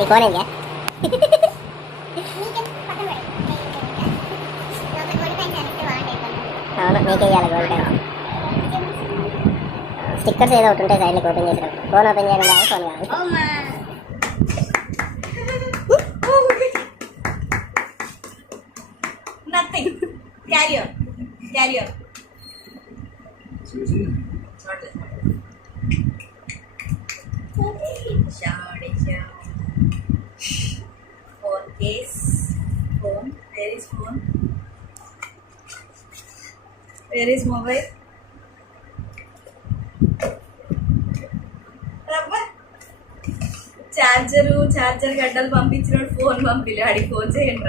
Phone ఇంకా అవును నీకే ఇవ్వాలి గోల్డ్ టైం స్టిక్కర్స్ ఏదో ఒకటి ఉంటాయి సైడ్కి ఓపెన్ చేసినప్పుడు ఫోన్ ఓపెన్ చేయడం కాదు ఫోన్ కావాలి nothing carry on phone case phone where is mobile charger గడ్డలు పంపించినోడు ఫోన్ పంపిలే ఆడికి ఫోన్ చేయండి.